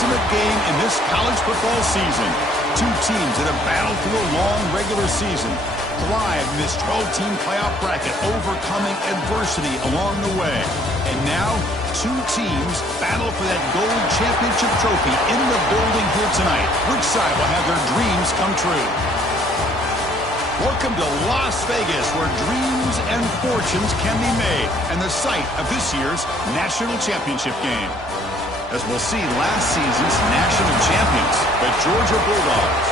ultimate game in this college football season. Two teams that have battled through a long regular season, thrived in this 12-team playoff bracket, overcoming adversity along the way. And now, two teams battle for that gold championship trophy in the building here tonight. Which side will have their dreams come true? Welcome to Las Vegas, where dreams and fortunes can be made, and the site of this year's national championship game. As we'll see, last season's national champions, the Georgia Bulldogs,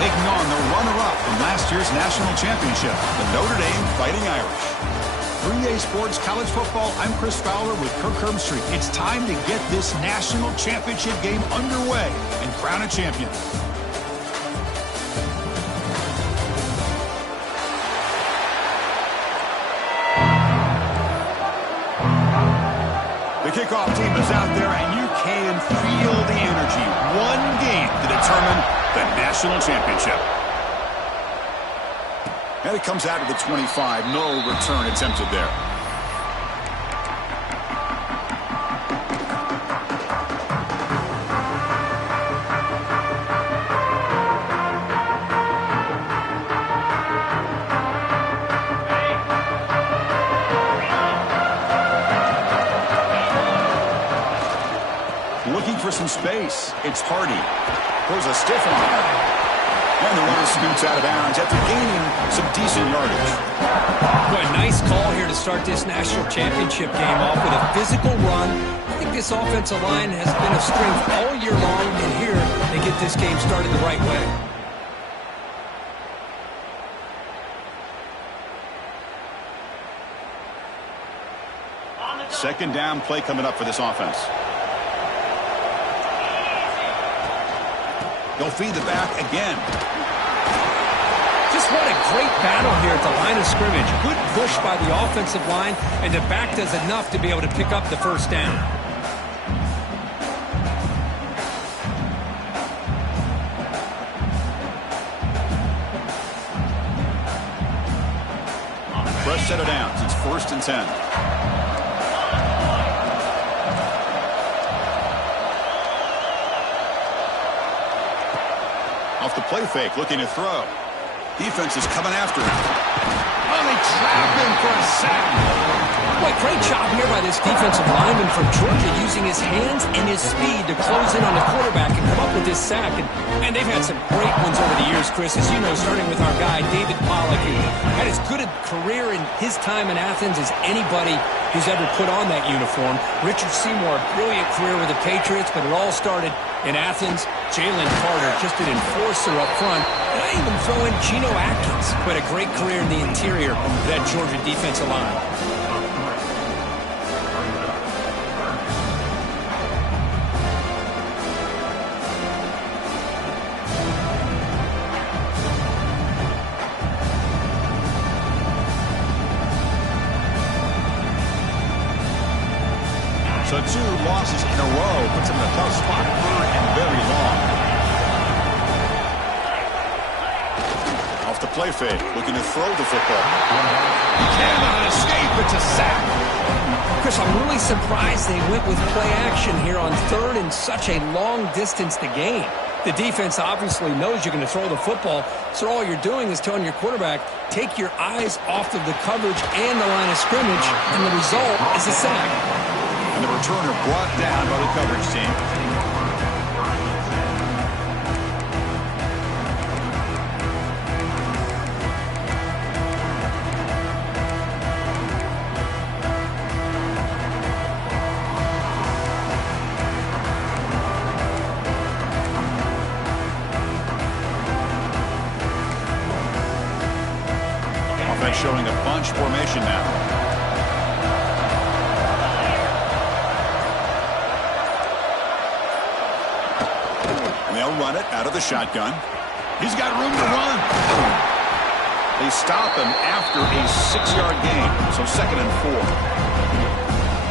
taking on the runner-up from last year's national championship, the Notre Dame Fighting Irish. 3A Sports College Football, I'm Chris Fowler with Kirk Herbstreit. It's time to get this national championship game underway and crown a champion. The kickoff team is out there, and you can feel the energy. One game to determine the national championship. And it comes out of the 25. No return attempted there. Looking for some space. It's Hardy. Throws a stiff one. And the runner scoots out of bounds after gaining some decent yardage. Boy, nice call here to start this national championship game off with a physical run. I think this offensive line has been a strength all year long, and here they get this game started the right way. Second down play coming up for this offense. They'll feed the back again. Just what a great battle here at the line of scrimmage. Good push by the offensive line, and the back does enough to be able to pick up the first down. Fresh set of downs. It's 1st and 10. Off the play fake, looking to throw. Defense is coming after him. Oh, they trap him for a sack. Boy, great job here by this defensive lineman from Georgia, using his hands and his speed to close in on the quarterback and come up with this sack. And they've had some great ones over the years, Chris, as you know, starting with our guy, David Pollack, who had as good a career in his time in Athens as anybody who's ever put on that uniform. Richard Seymour, a brilliant career with the Patriots, but it all started in Athens. Jalen Carter, just an enforcer up front. And I even throw in Geno Atkins, who had a great career in the interior of that Georgia defensive line. So 2 losses in a row puts him in a tough spot, 3rd and very long. Off the play fake, looking to throw the football. He cannot escape. It's a sack. Chris, I'm really surprised they went with play action here on 3rd and such a long distance to gain. The defense obviously knows you're going to throw the football, so all you're doing is telling your quarterback, take your eyes off of the coverage and the line of scrimmage, and the result is a sack. And the returner brought down by the coverage team. Offense showing a bunch formation now. They'll run it out of the shotgun. He's got room to run. They stop him after a 6-yard gain. So 2nd and 4.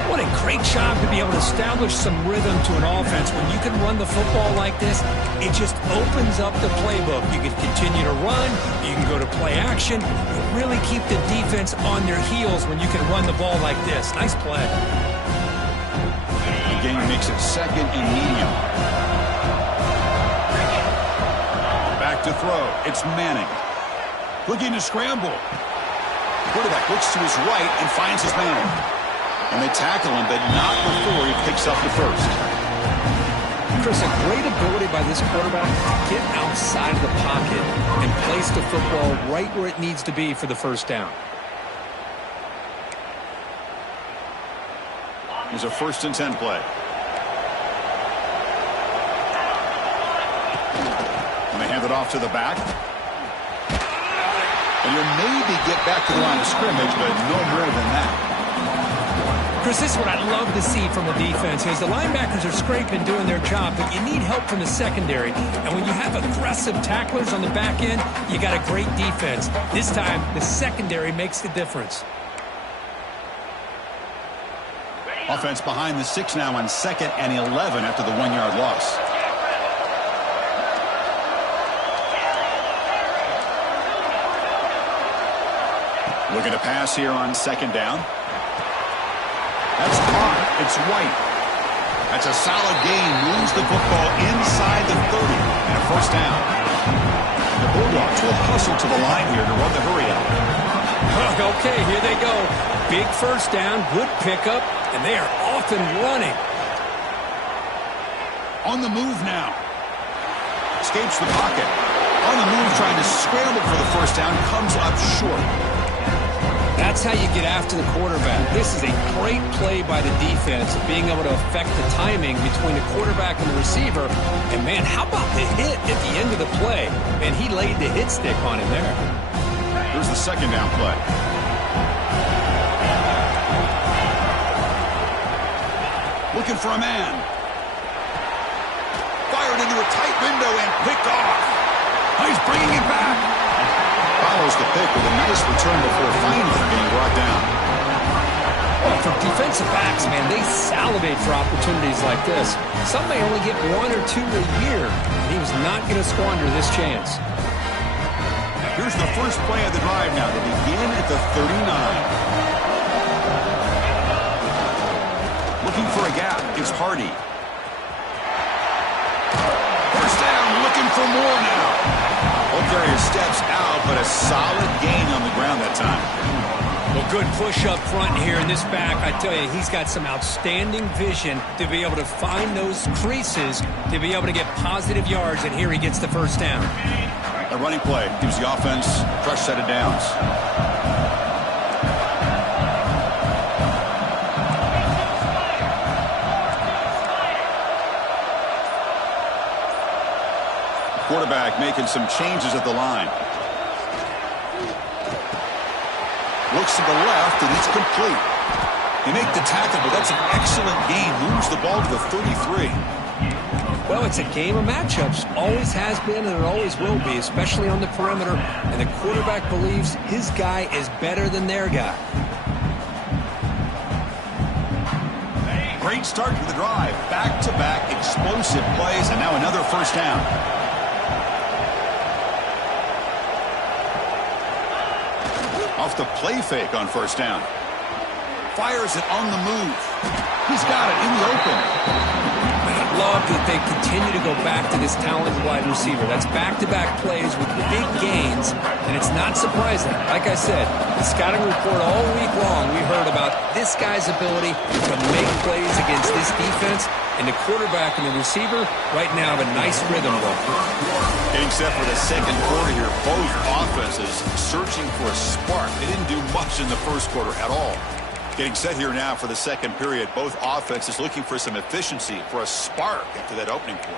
What a great job to be able to establish some rhythm to an offense. When you can run the football like this, it just opens up the playbook. You can continue to run. You can go to play action. You really keep the defense on their heels when you can run the ball like this. Nice play. The game makes it 2nd and medium. throw. It's Manning. Looking to scramble. The quarterback looks to his right and finds his man. And they tackle him, but not before he picks up the first. Chris, a great ability by this quarterback to get outside of the pocket and place the football right where it needs to be for the first down. Here's a 1st and 10 play. And they hand it off to the back. And you'll maybe get back to the line of scrimmage, but no more than that. Chris, this is what I love to see from the defense is the linebackers are scraping, doing their job, but you need help from the secondary. And when you have aggressive tacklers on the back end, you got a great defense. This time, the secondary makes the difference. Offense behind the 6 now on 2nd and 11 after the 1-yard loss. Looking to pass here on 2nd down. That's caught. It's White. That's a solid gain. Moves the football inside the 30 and a 1st down. The Bulldogs will hustle to the line here to run the hurry up. Okay, here they go. Big 1st down, good pickup, and they are off and running. On the move now. Escapes the pocket. On the move, trying to scramble for the 1st down. Comes up short. That's how you get after the quarterback. This is a great play by the defense, being able to affect the timing between the quarterback and the receiver. And, man, how about the hit at the end of the play? And he laid the hit stick on him there. Here's the 2nd down play. Looking for a man. Fired into a tight window and picked off. He's bringing it back. Follows the pick with a nice return before finally being brought down. Well, for defensive backs, man, they salivate for opportunities like this. Some may only get 1 or 2 a year, and he was not going to squander this chance. Here's the first play of the drive now to begin at the 39. Looking for a gap is Hardy. 1st down, looking for more now. Ball carrier steps out, but a solid gain on the ground that time. Well, good push up front here in this back. I tell you, he's got some outstanding vision to be able to find those creases, to be able to get positive yards, and here he gets the 1st down. A running play gives the offense a fresh set of downs. Quarterback making some changes at the line. Looks to the left, and it's complete. They make the tackle, but that's an excellent gain. Moves the ball to the 33. Well, it's a game of matchups. Always has been, and it always will be, especially on the perimeter. And the quarterback believes his guy is better than their guy. Great start to the drive. Back-to-back explosive plays, and now another 1st down. Off the play fake on 1st down. Fires it on the move. He's got it in the open. And I love that they continue to go back to this talented wide receiver. That's back-to-back plays with big gains, and it's not surprising. Like I said, the scouting report all week long, we heard about this guy's ability to make plays against this defense, and the quarterback and the receiver right now have a nice rhythm going. Getting set for the 2nd quarter here. Both offenses searching for a spark. They didn't do much in the 1st quarter at all. Getting set here now for the 2nd period. Both offenses looking for some efficiency, for a spark after that opening quarter.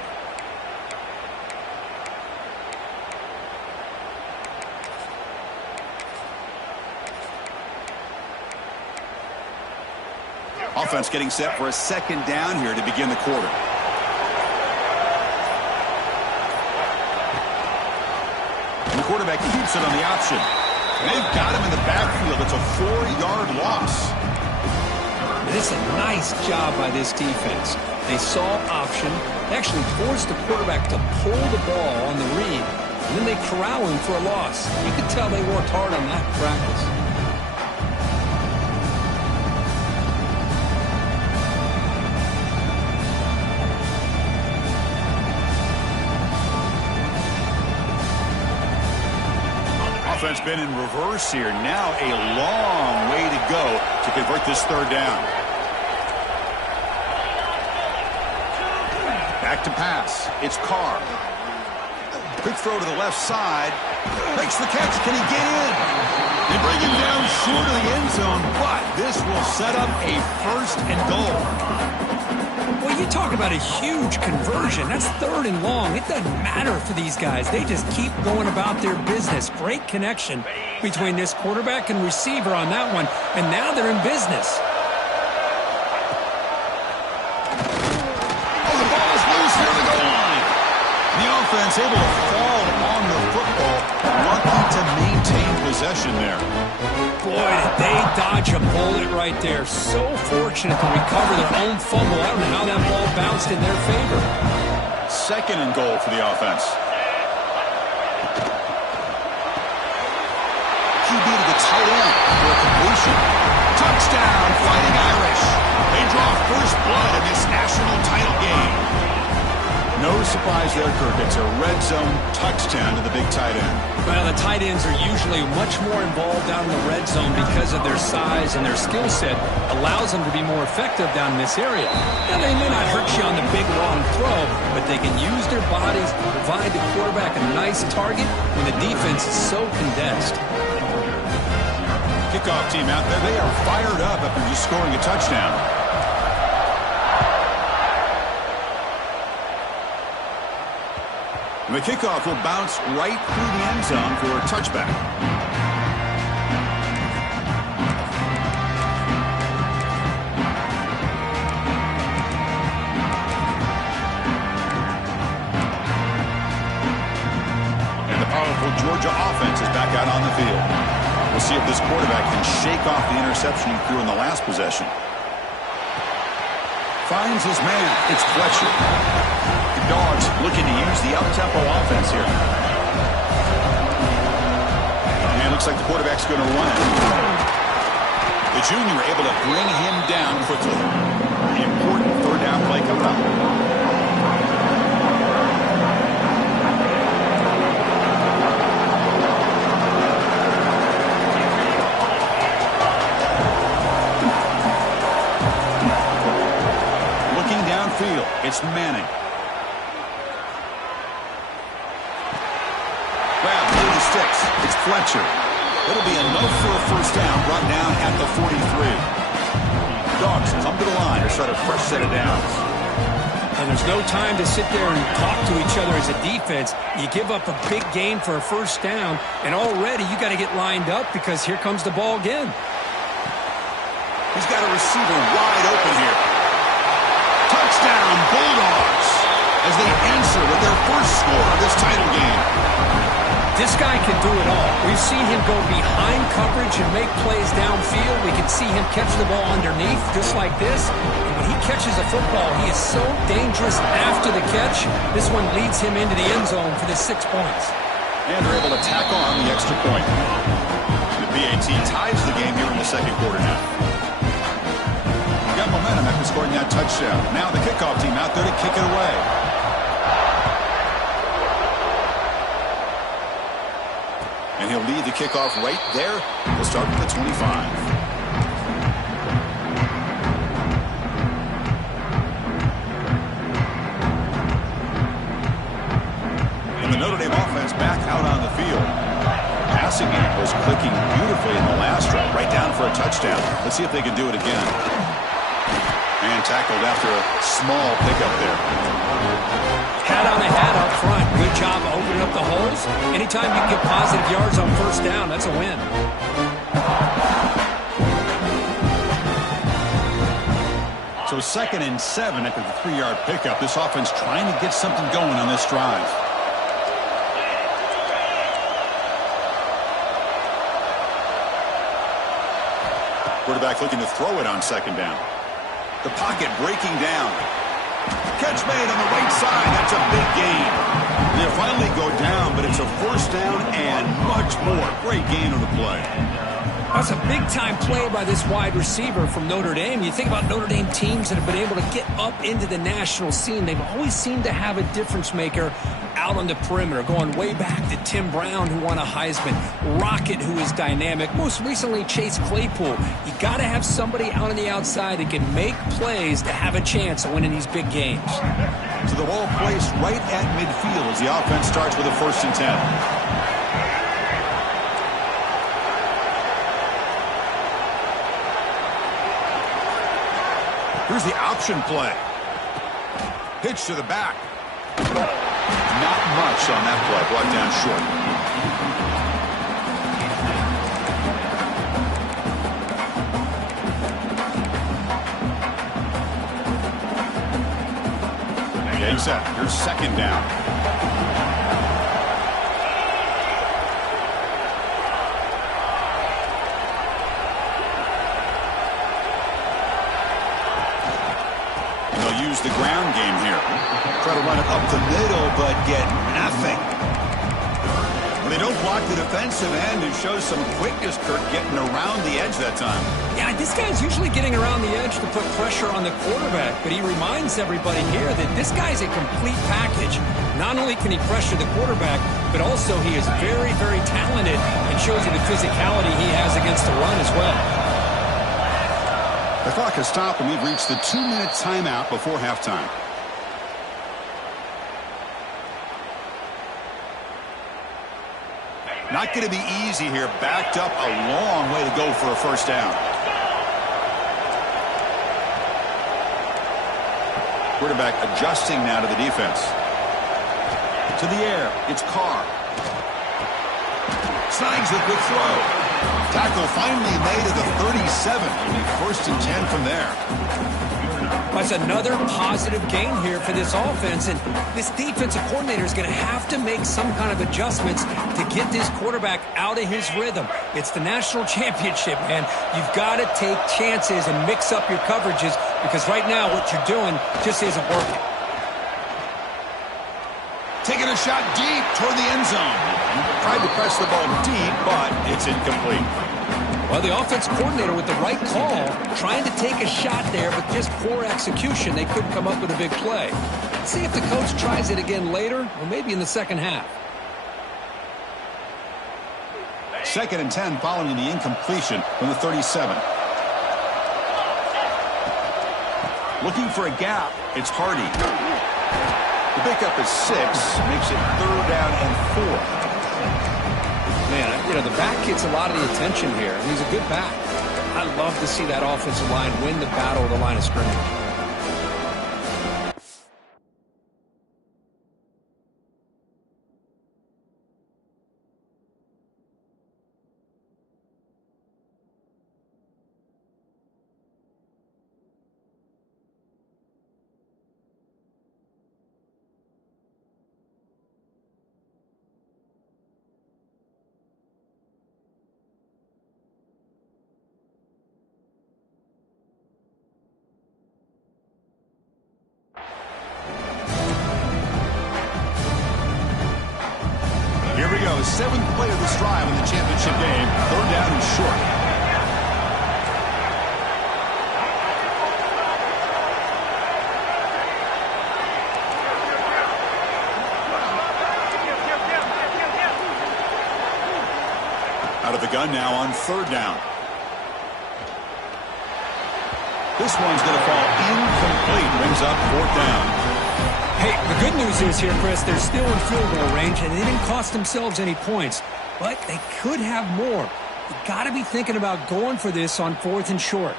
Offense getting set for a 2nd down here to begin the quarter. And the quarterback keeps it on the option. And they've got him in the backfield. It's a 4-yard loss. It's a nice job by this defense. They saw option. They actually forced the quarterback to pull the ball on the read. And then they corral him for a loss. You could tell they worked hard on that in practice. offense been in reverse here. Now a long way to go to convert this third down. Back to pass. It's Carr. Quick throw to the left side. Makes the catch. Can he get in? They bring him down short of the end zone, but this will set up a first and goal. Well, you talk about a huge conversion. That's third and long. It doesn't matter for these guys. They just keep going about their business. Great connection between this quarterback and receiver on that one, and now they're in business. Oh, the ball is loose near the goal line. The offense able to fall on the football, lucky to maintain possession there. Boy, did they dodge a bullet right there. So fortunate to recover their own fumble. I don't know how that ball bounced in their favor. Second and goal for the offense. QB to the tight end for a completion. Touchdown, Fighting Irish. They draw first blood in this national title game. No surprise there, Kirk. It's a red zone touchdown to the big tight end. Well, the tight ends are usually much more involved down in the red zone because of their size and their skill set allows them to be more effective down in this area. Now, they may not hurt you on the big, long throw, but they can use their bodies to provide the quarterback a nice target when the defense is so condensed. Kickoff team out there. They are fired up after just scoring a touchdown. The kickoff will bounce right through the end zone for a touchback. And the powerful Georgia offense is back out on the field. We'll see if this quarterback can shake off the interception he threw in the last possession. Finds his man. It's Fletcher. The Dogs looking to use the up-tempo offense here. And it looks like the quarterback's going to run it. The junior able to bring him down quickly. The important third down play coming up. Looking downfield, it's Manning. It's Fletcher. It'll be enough for a first down, brought down at the 43. Dogs come to the line to start a fresh set of downs. And there's no time to sit there and talk to each other as a defense. You give up a big gain for a first down, and already you got to get lined up because here comes the ball again. He's got a receiver wide open here. Touchdown, Bulldogs, as they answer with their first score of this title game. This guy can do it all. We've seen him go behind coverage and make plays downfield. We can see him catch the ball underneath just like this. And when he catches a football, he is so dangerous after the catch. This one leads him into the end zone for the 6 points. And they're able to tack on the extra point. The BAT ties the game here in the second quarter now. Got momentum after scoring that touchdown. Now the kickoff team out there to kick it away. And he'll lead the kickoff right there. He'll start at the 25. And the Notre Dame offense back out on the field. Passing game was clicking beautifully in the last drive, right down for a touchdown. Let's see if they can do it again. And tackled after a small pickup there. Hat on the hat up front. Good job opening up the holes. Anytime you can get positive yards on first down, that's a win. So 2nd and 7 after the 3-yard pickup. This offense trying to get something going on this drive. Quarterback looking to throw it on 2nd down. The pocket breaking down. Catch made on the right side. That's a big gain. They'll finally go down, but it's a first down and much more. Great gain on the play. That's a big-time play by this wide receiver from Notre Dame. You think about Notre Dame teams that have been able to get up into the national scene. They've always seemed to have a difference maker out on the perimeter, going way back to Tim Brown, who won a Heisman, Rocket, who is dynamic, most recently Chase Claypool. You got to have somebody out on the outside that can make plays to have a chance of winning these big games. So the ball placed right at midfield as the offense starts with a 1st and 10. Here's the option play. Pitch to the back. Not much on that play. Brought down short. Getting set. Here's 2nd down. Use the ground game here. Try to run it up the middle, but get nothing. When they don't block the defensive end, it shows some quickness, Kirk, getting around the edge that time. Yeah, this guy's usually getting around the edge to put pressure on the quarterback, but he reminds everybody here that this guy's a complete package. Not only can he pressure the quarterback, but also he is very, very talented and shows you the physicality he has against the run as well. The clock has stopped, and we've reached the 2-minute timeout before halftime. Not going to be easy here. Backed up a long way to go for a 1st down. Quarterback adjusting now to the defense. To the air. It's Carr. Snags a good throw. Tackle finally made at the 37. It'll be 1st and 10 from there. That's another positive gain here for this offense, and this defensive coordinator is going to have to make some kind of adjustments to get this quarterback out of his rhythm. It's the national championship, man. You've got to take chances and mix up your coverages, because right now what you're doing just isn't working. Taking a shot deep toward the end zone. Tried to press the ball deep, but it's incomplete. Well, the offense coordinator with the right call, trying to take a shot there, but just poor execution. They couldn't come up with a big play. Let's see if the coach tries it again later, or maybe in the 2nd half. 2nd and 10 following the incompletion from the 37. Looking for a gap. It's Hardy. The pickup is 6, makes it 3rd down and 4. Man, you know, the back gets a lot of the attention here, and he's a good back. I love to see that offensive line win the battle of the line of scrimmage. Here we go. 7th play of this drive in the championship game. 3rd down and short. Out of the gun now on 3rd down. This one's going to fall incomplete. Brings up 4th down. Hey, the good news is here, Chris, they're still in field goal range, and they didn't cost themselves any points. But they could have more. You got to be thinking about going for this on 4th and short.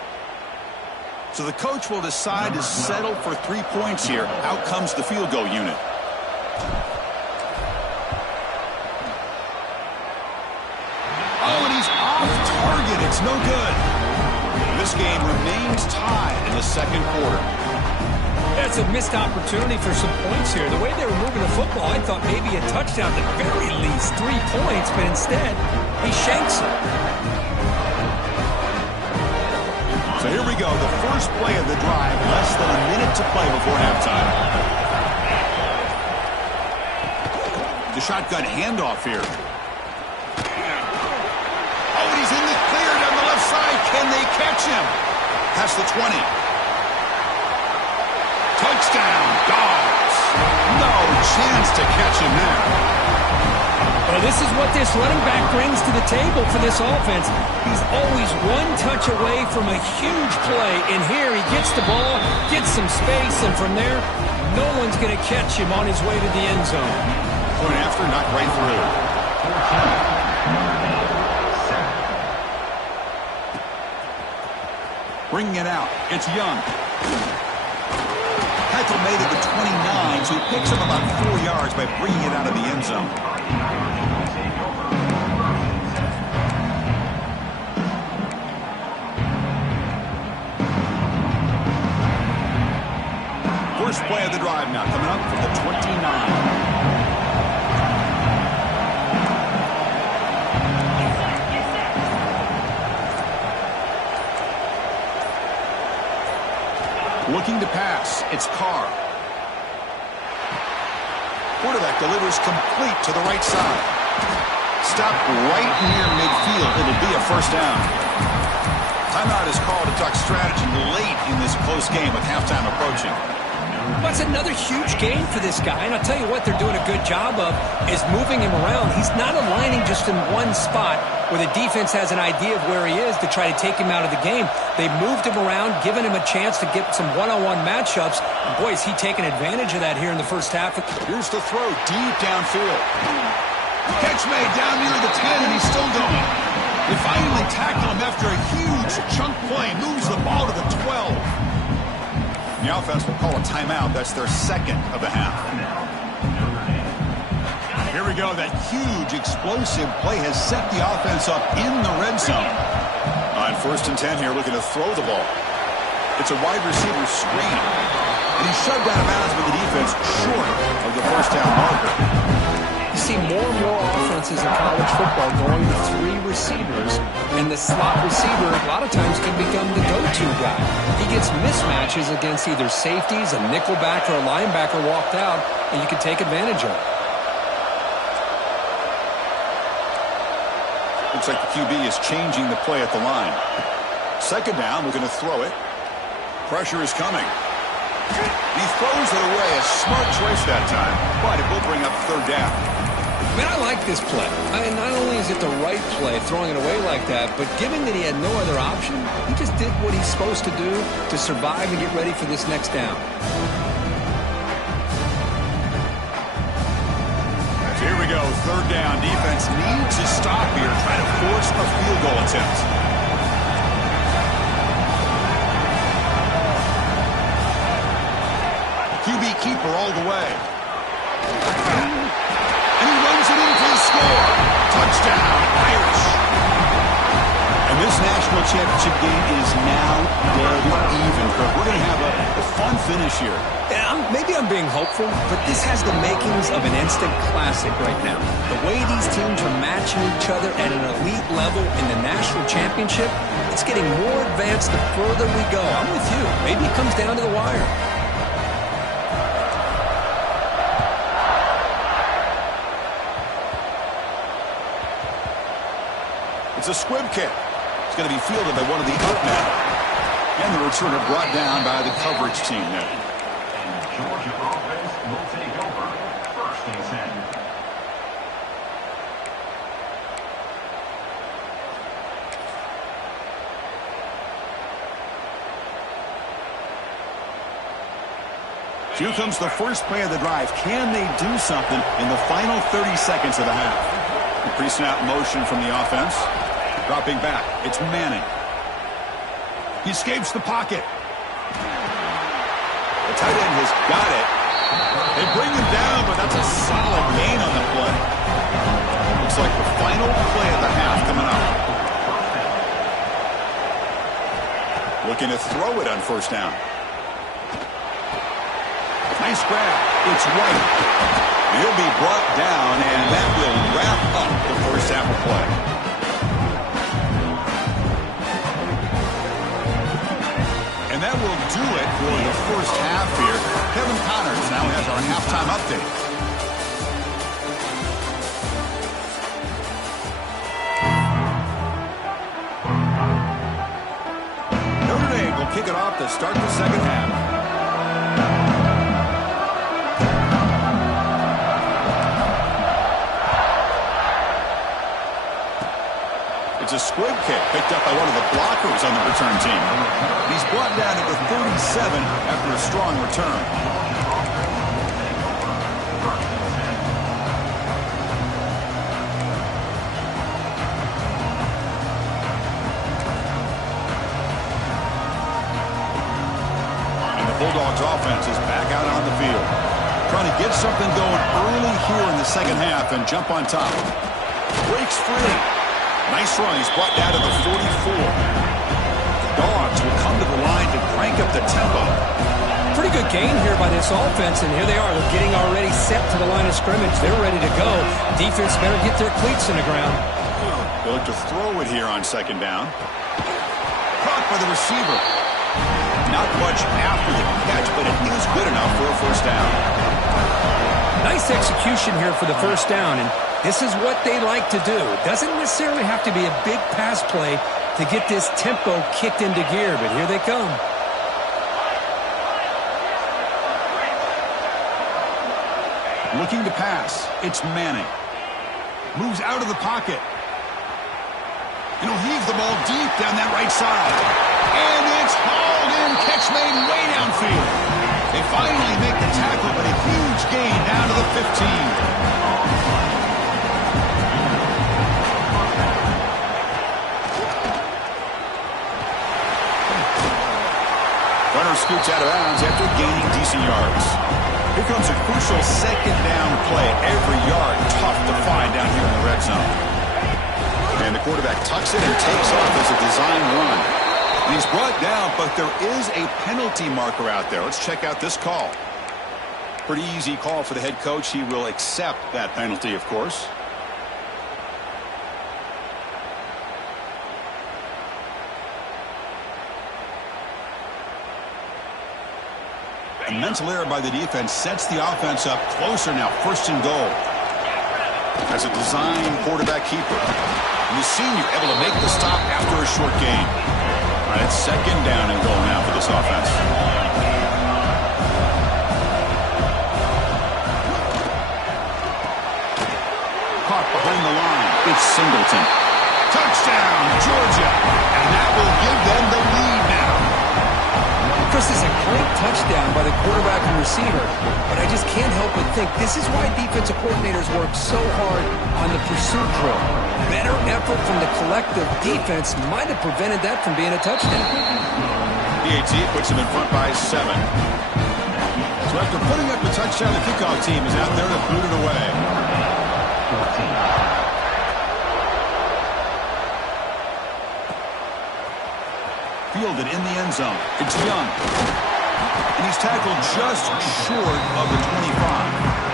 So the coach will decide to settle for 3 points here. Out comes the field goal unit. Oh, and he's off target. It's no good. This game remains tied in the 2nd quarter. That's a missed opportunity for some points here. The way they were moving the football, I thought maybe a touchdown at the very least, 3 points, but instead, he shanks it. So here we go, the first play of the drive, less than a minute to play before halftime. The shotgun handoff here. Oh, he's in the clear to Can they catch him? Past the 20. Touchdown, Dogs. No chance to catch him there. Well, this is what this running back brings to the table for this offense. He's always one touch away from a huge play. And here he gets the ball, gets some space, and from there, no one's going to catch him on his way to the end zone. Point after, knocked right through. Bringing it out. It's Young. Heckle made it to 29, so he picks up about 4 yards by bringing it out of the end zone. First play of the drive now, coming up from the 29. Looking to pass. It's Carr. Quarterback delivers complete to the right side. Stopped right near midfield. It'll be a first down. Timeout is called to talk strategy late in this close game with halftime approaching. Well, it's another huge game for this guy, and I'll tell you what they're doing a good job of is moving him around. He's not aligning just in one spot where the defense has an idea of where he is to try to take him out of the game. They moved him around, given him a chance to get some one-on-one matchups. And boy, is he taking advantage of that here in the first half. Here's the throw deep downfield. Catch made down near the 10, and he's still going. They finally tackle him after a huge chunk play. Moves the ball to the 12. The offense will call a timeout. That's their second of the half. Here we go. That huge explosive play has set the offense up in the red zone. On 1st and 10 here, looking to throw the ball. It's a wide receiver screen. And he's shoved out of bounds with the defense short of the first down marker. You see more and more offenses in college football going to 3 receivers, and the slot receiver a lot of times can become the go-to guy. He gets mismatches against either safeties, a nickelback, or a linebacker walked out, and you can take advantage of it. Looks like the QB is changing the play at the line. Second down, we're going to throw it. Pressure is coming. He throws it away. A smart choice that time, but it will bring up third down. Man, I like this play. Not only is it the right play, throwing it away like that, but given that he had no other option, he just did what he's supposed to do to survive and get ready for this next down. So here we go, third down. Defense needs a stop here, try to force a field goal attempt. QB keeper all the way. And he runs it in for the score. Touchdown, Irish. And this national championship game is now dead even. We're going to have a fun finish here. Yeah, maybe I'm being hopeful, but this has the makings of an instant classic right now. The way these teams are matching each other at an elite level in the national championship, it's getting more advanced the further we go. I'm with you. Maybe it comes down to the wire. It's a squib kick. It's going to be fielded by one of the up men. And the returner brought down by the coverage team there. And Georgia offense will take over 1st and 10. Here comes the first play of the drive. Can they do something in the final 30 seconds of the half? The pre-snap motion from the offense. Dropping back. It's Manning. He escapes the pocket. The tight end has got it. They bring him down, but that's a solid gain on the play. Looks like the final play of the half coming up. Looking to throw it on first down. Nice grab. It's White. He'll be brought down, and that will wrap up the first half of play. And that will do it for the first half here. Kevin Connors now has our halftime update. start the second half. It's a squib kick picked up by one of the blockers on the return team. He's brought down at the 37 after a strong return. Bulldogs offense is back out on the field. Trying to get something going early here in the second half and jump on top. Breaks free. Nice run. He's brought down to the 44. The Dogs will come to the line to crank up the tempo. Pretty good gain here by this offense, and here they are. They're getting already set to the line of scrimmage. They're ready to go. Defense better get their cleats in the ground. They'll look to throw it here on second down. Caught by the receiver. Not much after the catch, but it is good enough for a first down. Nice execution here for the first down, and this is what they like to do. It doesn't necessarily have to be a big pass play to get this tempo kicked into gear, but here they come. Looking to pass. It's Manning. Moves out of the pocket. And he'll heave the ball deep down that right side. And it's hauled in. Catch made way downfield. They finally make the tackle, but a huge gain down to the 15. Runner scoots out of bounds after gaining decent yards. Here comes a crucial second down play. Every yard tough to find down here in the red zone. And the quarterback tucks it and takes off as a design run. And he's brought down, but there is a penalty marker out there. Let's check out this call. Pretty easy call for the head coach. He will accept that penalty, of course. A mental error by the defense sets the offense up closer now. First and goal. As a design quarterback keeper. And the senior able to make the stop after a short gain. All right, it's second down and goal now for this offense. Caught behind the line. It's Singleton. Touchdown, Georgia. And that will give them the lead now. Chris, is a great touchdown by the quarterback and receiver, but I just can't help but think this is why defensive coordinators work so hard on the pursuit drill. Better effort from the collective defense might have prevented that from being a touchdown. PAT puts him in front by 7. So after putting up a touchdown, the kickoff team is out there to boot it away. Fielded in the end zone. It's Young. And he's tackled just short of the 25.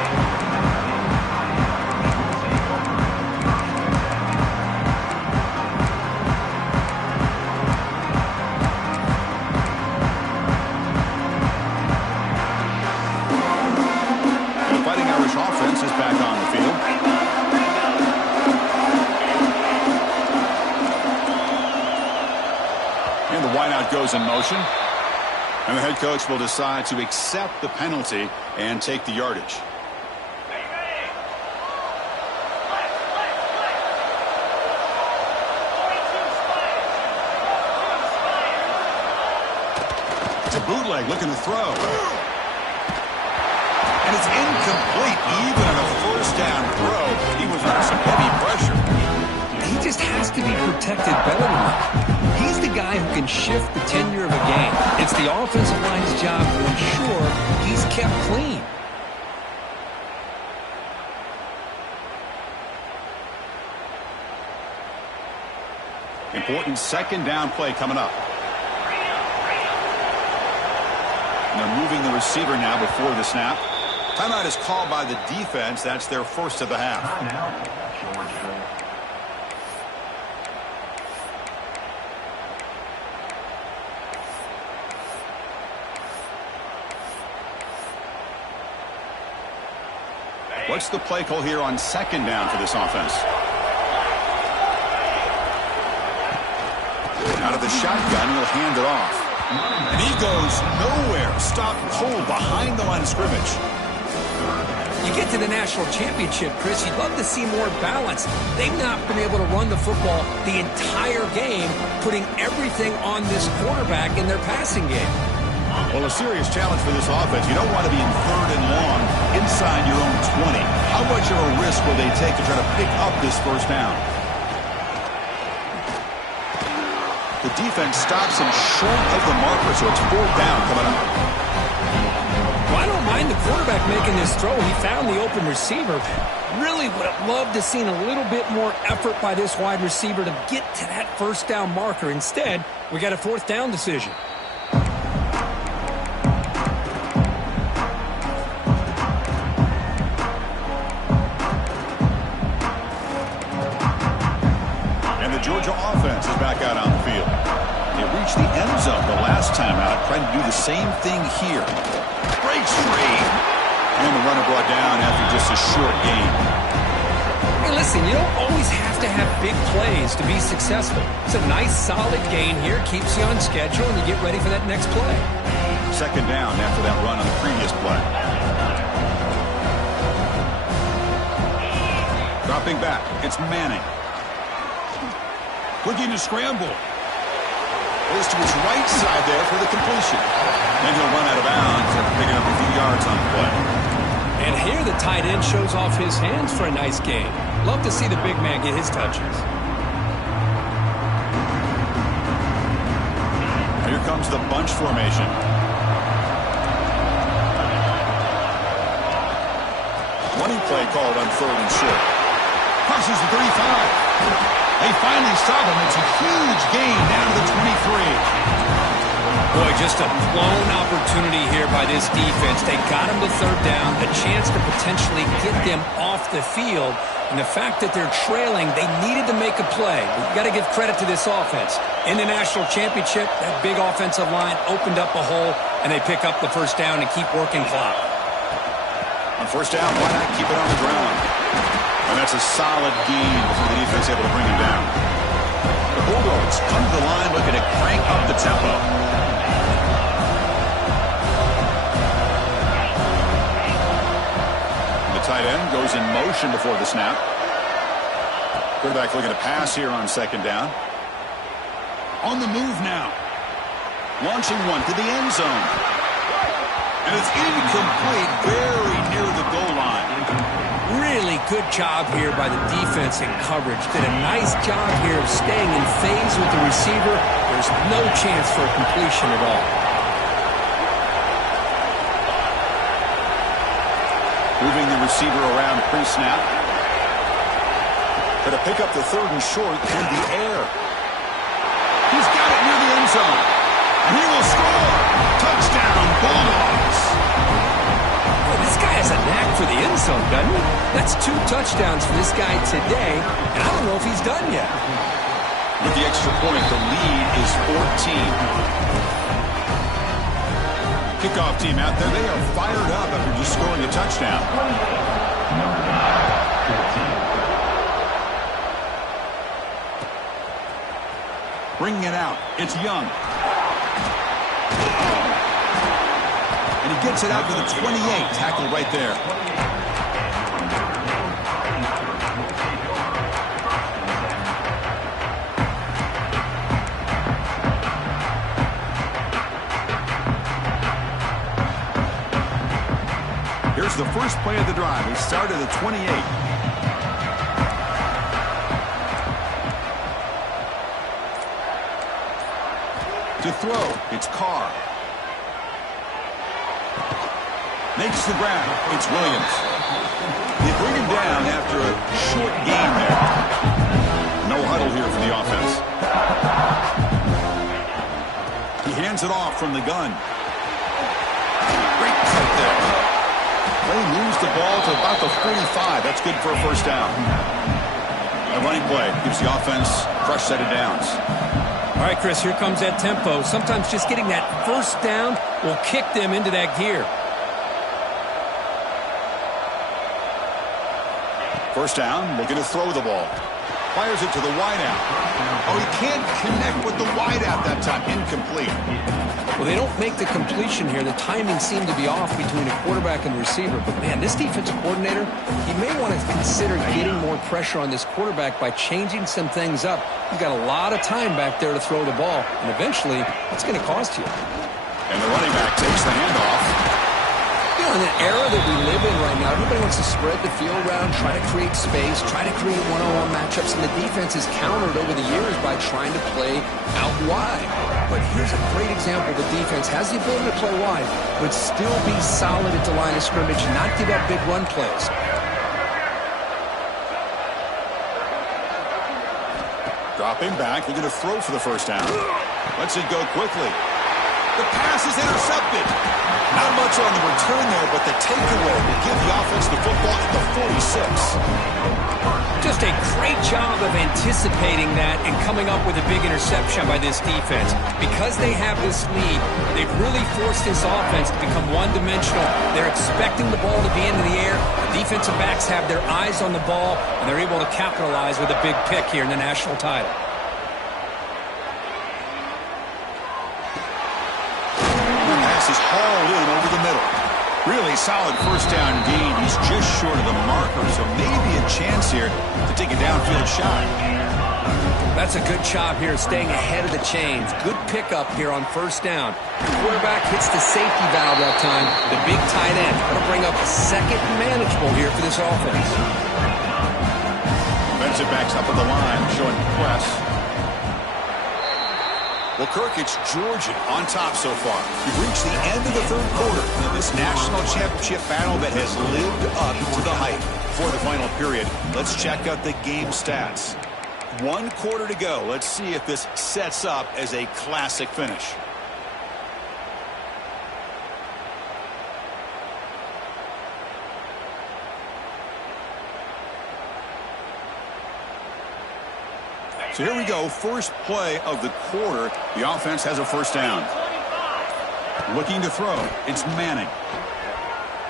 Offense is back on the field. And the wideout goes in motion. And the head coach will decide to accept the penalty and take the yardage. It's a bootleg looking to throw. And it's incomplete. Even on a first down throw, he was under some heavy pressure. He just has to be protected better than that. He's the guy who can shift the tenure of a game. It's the offensive line's job to ensure he's kept clean. Important second down play coming up. And they're moving the receiver now before the snap. Timeout is called by the defense. That's their first of the half. What's the play call here on second down for this offense? Out of the shotgun, he'll hand it off. And he goes nowhere. Stopped cold behind the line of scrimmage. You get to the national championship, Chris, you'd love to see more balance. They've not been able to run the football the entire game, putting everything on this quarterback in their passing game. Well, a serious challenge for this offense. You don't want to be in 3rd and long inside your own 20. How much of a risk will they take to try to pick up this first down? The defense stops him short of the marker, so it's 4th down coming up. Well, I don't mind the quarterback making this throw. He found the open receiver. Really would have loved to seen a little bit more effort by this wide receiver to get to that first down marker. Instead, we got a 4th down decision. And the Georgia offense is back out on the field. They reached the end zone the last time out, trying to do the same thing here. Breaks free. And the runner brought down after just a short gain. Hey, listen, you don't always have to have big plays to be successful. It's a nice, solid gain here. Keeps you on schedule, and you get ready for that next play. 2nd down after that run on the previous play. Dropping back. It's Manning. Looking to scramble. Goes to his right side there for the completion. Then he'll run out of bounds after picking up a few yards on the play. And here the tight end shows off his hands for a nice gain. Love to see the big man get his touches. Here comes the bunch formation. Running play called on 3rd and short. Crosses the 35. They finally saw them. It's a huge gain down to the 23. Boy, just a blown opportunity here by this defense. They got him to 3rd down, a chance to potentially get them off the field. And the fact that they're trailing, they needed to make a play. But you got to give credit to this offense. In the national championship, that big offensive line opened up a hole, and they pick up the 1st down and keep working clock. On 1st down, why not keep it on the ground? And that's a solid gain before the defense able to bring him down. The Bulldogs come to the line looking to crank up the tempo. The tight end goes in motion before the snap. Quarterback looking to pass here on 2nd down. On the move now. Launching one to the end zone. And it's incomplete, very near the goal line. Really good job here by the defense in coverage. Did a nice job here of staying in phase with the receiver. There's no chance for a completion at all. Moving the receiver around pre-snap. Going to pick up the 3rd and short in the air. He's got it near the end zone. And he will score. Touchdown, Bulldogs. Boy, this guy has a knack for the end zone, doesn't he? That's 2 touchdowns for this guy today, and I don't know if he's done yet. With the extra point, the lead is 14. Kickoff team out there, they are fired up after just scoring a touchdown. Bringing it out, it's Young. And he gets it out to the 28, tackled right there. Here's the first play of the drive. He started at 28. To throw, it's Carr. Makes the grab. It's Williams. They bring him down after a short gain there. No huddle here for the offense. He hands it off from the gun. Great cut there. Play moves the ball to about the 45. That's good for a first down. A running play gives the offense a fresh set of downs. All right, Chris, here comes that tempo. Sometimes just getting that first down will kick them into that gear. First down, looking to throw the ball. Fires it to the wideout. Oh, he can't connect with the wideout that time. Incomplete. Well, they don't make the completion here. The timing seemed to be off between the quarterback and the receiver. But, man, this defensive coordinator, he may want to consider getting more pressure on this quarterback by changing some things up. He's got a lot of time back there to throw the ball, and eventually it's going to cost you. And the running back takes the handoff. You know, in the era that we live in right now, everybody wants to spread the field around, try to create space, try to create one-on-one matchups, and the defense has countered over the years by trying to play out wide. But here's a great example. The defense has the ability to play wide, but still be solid at the line of scrimmage and not give up big run plays. Dropping back, looking to throw for the first down. Lets it go quickly. The pass is intercepted. Not much on the return there, but the takeaway will give the offense the football at the 46. Just a great job of anticipating that and coming up with a big interception by this defense. Because they have this lead, they've really forced this offense to become one-dimensional. They're expecting the ball to be into the air. The defensive backs have their eyes on the ball, and they're able to capitalize with a big pick here in the national title. Is hauled in over the middle. Really solid first down gain. He's just short of the marker, so maybe a chance here to take a downfield shot. That's a good job here, staying ahead of the chains. Good pickup here on first down. The quarterback hits the safety valve that time. The big tight end. That'll bring up a second manageable here for this offense. Defensive backs up at the line, showing press. Well, Kirk, it's Georgia on top so far. We've reached the end of the third quarter in this national championship battle that has lived up to the hype. For the final period, let's check out the game stats. 1 quarter to go. Let's see if this sets up as a classic finish. So here we go, first play of the quarter. The offense has a first down. Looking to throw, it's Manning.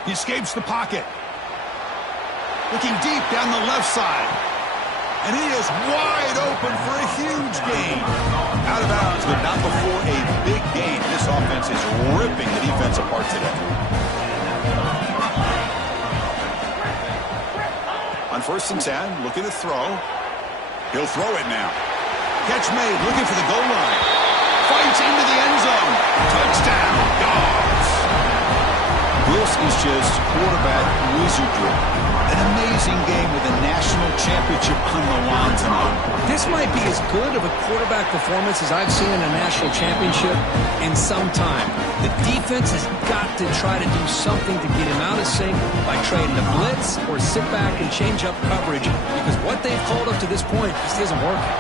He escapes the pocket. Looking deep down the left side. And he is wide open for a huge gain. Out of bounds, but not before a big gain. This offense is ripping the defense apart today. On 1st and 10, looking to throw. He'll throw it now. Catch made, looking for the goal line. Fights into the end zone. Touchdown, Dogs. This is just quarterback wizardry. An amazing game with a national championship on the line tonight. This might be as good of a quarterback performance as I've seen in a national championship in some time. The defense has got to try to do something to get him out of sync by trading the blitz or sit back and change up coverage, because what they've called up to this point just isn't working.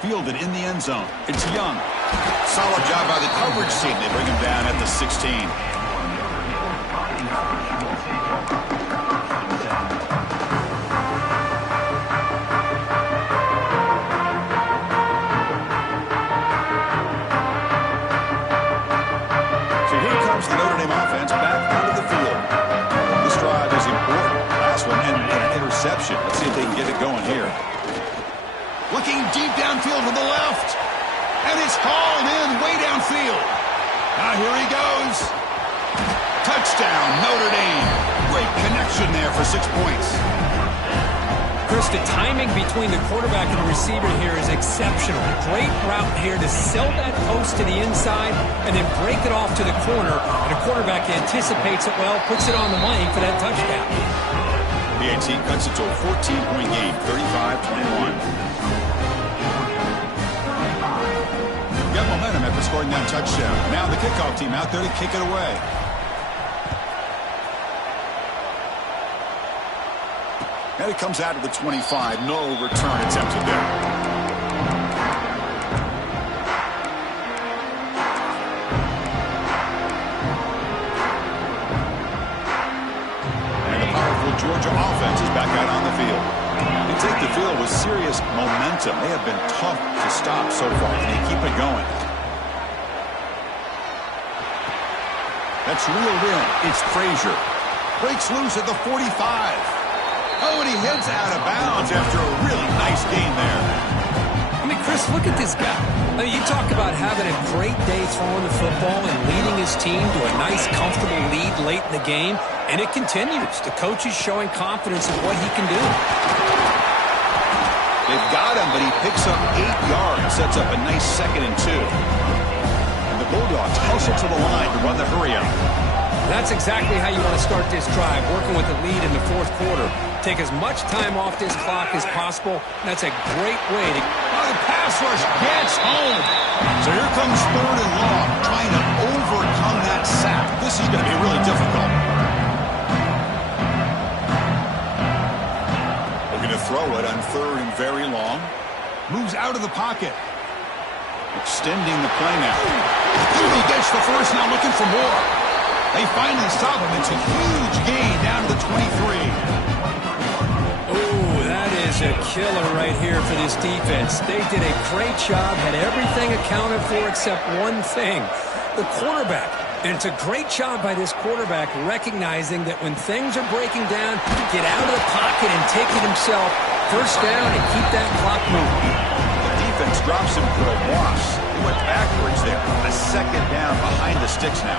Fielded in the end zone. It's Young. Solid job by the coverage team. They bring him down at the 16. So here comes the Notre Dame offense back onto the field. This drive is important. Last one and an interception. Let's see if they can get it going here. Looking deep downfield to the left. And it's hauled in way downfield. Now here he goes. Touchdown, Notre Dame. Great connection there for 6 points. Chris, the timing between the quarterback and the receiver here is exceptional. Great route here to sell that post to the inside and then break it off to the corner. And the quarterback anticipates it well, puts it on the money for that touchdown. PAT cuts it to a 14-point game, 35-21. Got momentum after scoring that touchdown. Now the kickoff team out there to kick it away. And it comes out of the 25. No return attempted there. And the powerful Georgia offense is back out on the field. They take the field with serious momentum. They have been tough to stop so far. Can they keep it going? That's reeled in. It's Frazier. Breaks loose at the 45. Oh, and he heads out of bounds after a really nice gain there. I mean, Chris, look at this guy. I mean, you talk about having a great day throwing the football and leading his team to a nice, comfortable lead late in the game, and it continues. The coach is showing confidence in what he can do. They've got him, but he picks up 8 yards, sets up a nice 2nd and 2. And the Bulldogs hustle to the line to run the hurry-up. That's exactly how you want to start this drive, working with a lead in the 4th quarter. Take as much time off this clock as possible. That's a great way to... Oh, the pass rush gets home. So here comes 3rd and long, trying to overcome that sack. This is going to be really difficult. They're going to throw it on 3rd and very long. Moves out of the pocket. Extending the play now. He gets the first, now looking for more. They finally stop him. It's a huge gain down to the 23. Oh, that is a killer right here for this defense. They did a great job, had everything accounted for except one thing, the quarterback. And it's a great job by this quarterback recognizing that when things are breaking down, get out of the pocket and take it himself. First down and keep that clock moving. The defense drops him for a loss. He went backwards there. A 2nd down behind the sticks now.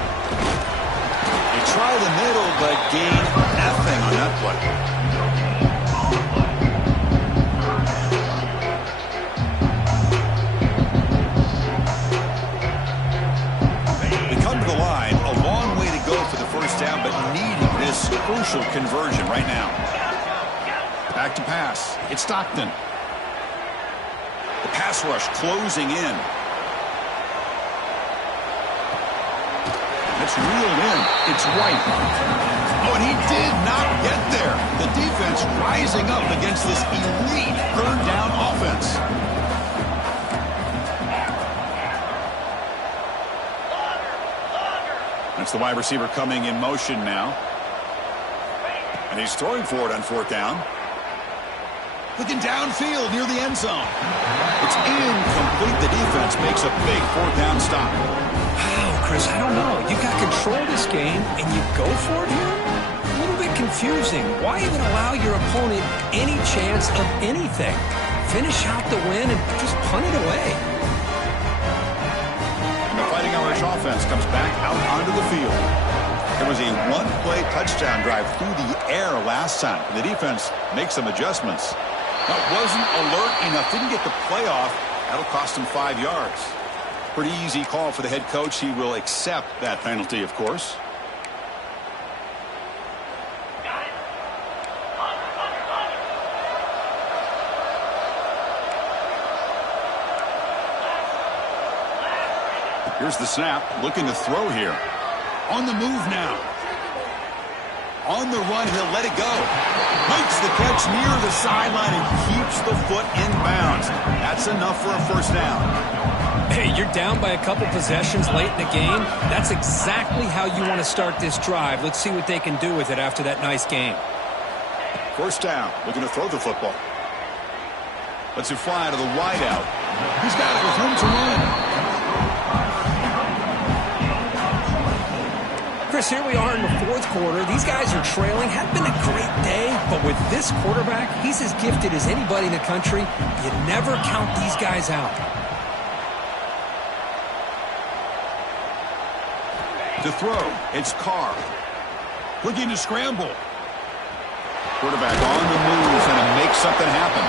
They try the middle, but gain nothing on that play. They come to the line, a long way to go for the first down, but needing this crucial conversion right now. Back to pass. It's Stockton. The pass rush closing in. It's reeled in. It's White. Oh, and he did not get there. The defense rising up against this elite 3rd down offense. That's the wide receiver coming in motion now. And he's throwing for it on 4th down. Looking downfield near the end zone. It's incomplete. The defense makes a big 4th down stop. Wow, Chris, I don't know. You got control of this game, and you go for it here? A little bit confusing. Why even allow your opponent any chance of anything? Finish out the win and just punt it away. And the Fighting Irish offense comes back out onto the field. There was a 1-play touchdown drive through the air last time. The defense makes some adjustments. That wasn't alert enough. Didn't get the play off. That'll cost him 5 yards. Pretty easy call for the head coach. He will accept that penalty, of course. Here's the snap. Looking to throw here. On the move now. On the run, he'll let it go. Makes the catch near the sideline and keeps the foot in bounds. That's enough for a first down. Hey, you're down by a couple possessions late in the game. That's exactly how you want to start this drive. Let's see what they can do with it after that nice game. First down. Looking to throw the football. Lets it fly to the wideout. He's got it with room to run. Chris, here we are in the 4th quarter. These guys are trailing. Had been a great day, but with this quarterback, he's as gifted as anybody in the country. You never count these guys out. To throw, it's Carr. Looking to scramble. Quarterback on the move and to make something happen.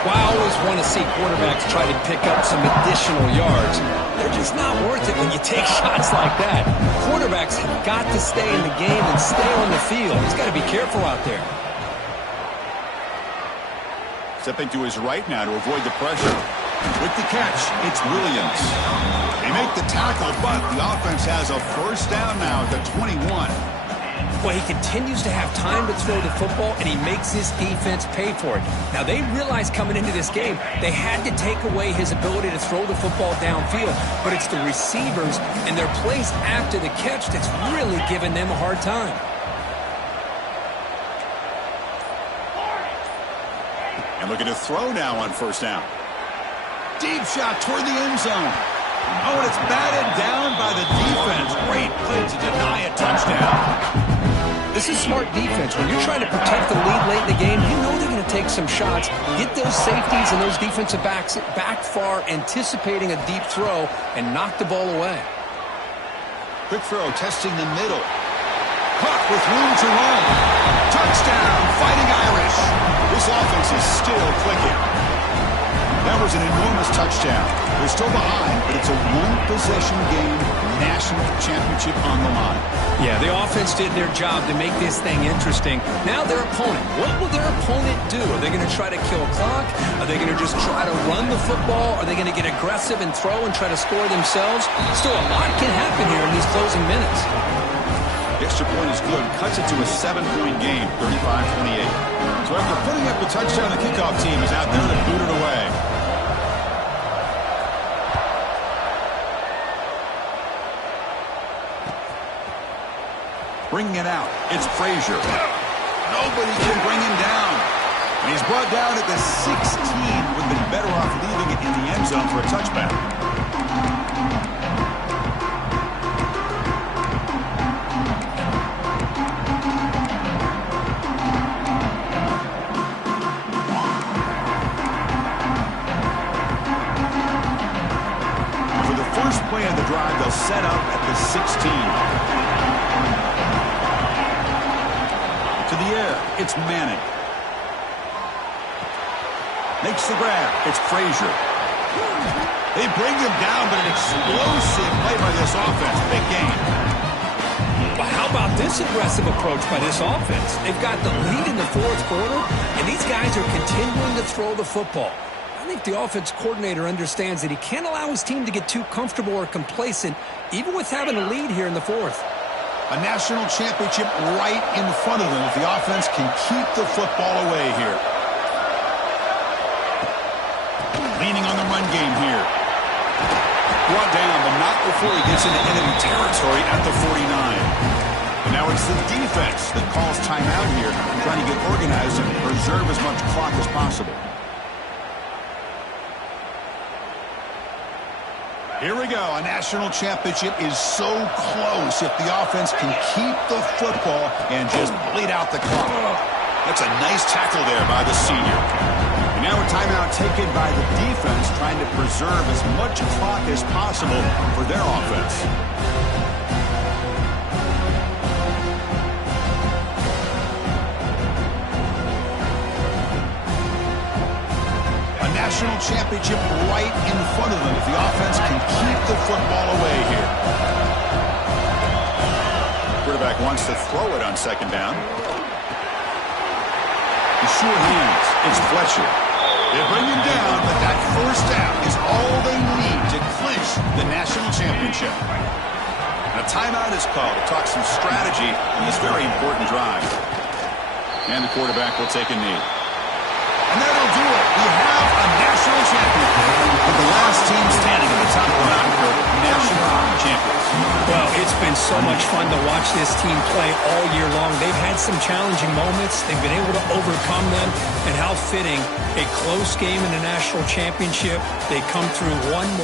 Well, I always want to see quarterbacks try to pick up some additional yards. They're just not worth it when you take shots like that. Quarterbacks have got to stay in the game and stay on the field. He's got to be careful out there. Stepping to his right now to avoid the pressure. With the catch, it's Williams. They make the tackle, but the offense has a first down now at the 21. Well, he continues to have time to throw the football, and he makes his defense pay for it. Now, they realized coming into this game, they had to take away his ability to throw the football downfield, but it's the receivers and their plays after the catch that's really giving them a hard time. And looking to throw now on first down. Deep shot toward the end zone. Oh, and it's batted down by the defense. Great play to down. This is smart defense. When you're trying to protect the lead late in the game, you know they're going to take some shots, get those safeties and those defensive backs back far, anticipating a deep throw, and knock the ball away. Quick throw, testing the middle. Caught with room to run. Touchdown, Fighting Irish. This offense is still clicking. That was an enormous touchdown. They're still behind, but it's a one-possession game, national championship on the line. Yeah, the offense did their job to make this thing interesting. Now their opponent. What will their opponent do? Are they going to try to kill clock? Are they going to just try to run the football? Are they going to get aggressive and throw and try to score themselves? Still, a lot can happen here in these closing minutes. The extra point is good. Cuts it to a 7-point game, 35-28. So after putting up the touchdown, the kickoff team is out there to boot it away. Bringing it out. It's Frazier. Nobody can bring him down. And he's brought down at the 16. Would have been better off leaving it in the end zone for a touchback. For the first play of the drive, they'll set up at the 16. To the air, it's Manning. Makes the grab. It's Frazier. They bring him down, but an explosive play by this offense. Big game. But how about this aggressive approach by this offense? They've got the lead in the fourth quarter, and these guys are continuing to throw the football. I think the offense coordinator understands that he can't allow his team to get too comfortable or complacent, even with having a lead here in the fourth. A national championship right in front of them if the offense can keep the football away here. Leaning on the run game here. Brought down, but not before he gets into enemy territory at the 49. And now it's the defense that calls timeout here, trying to get organized and preserve as much clock as possible. Here we go. A national championship is so close if the offense can keep the football and just bleed out the clock. That's a nice tackle there by the senior. And now a timeout taken by the defense, trying to preserve as much clock as possible for their offense. National championship right in front of them if the offense can keep the football away here. Quarterback wants to throw it on second down. The sure hands. It's Fletcher. They bring him down, but that first down is all they need to clinch the national championship. And a timeout is called to talk some strategy in this very important drive. And the quarterback will take a knee. And that'll do it. We have a national champion. And the last team standing at the top of the mountain for national champions. Well, it's been so much fun to watch this team play all year long. They've had some challenging moments. They've been able to overcome them. And how fitting, a close game in the national championship. They come through one more.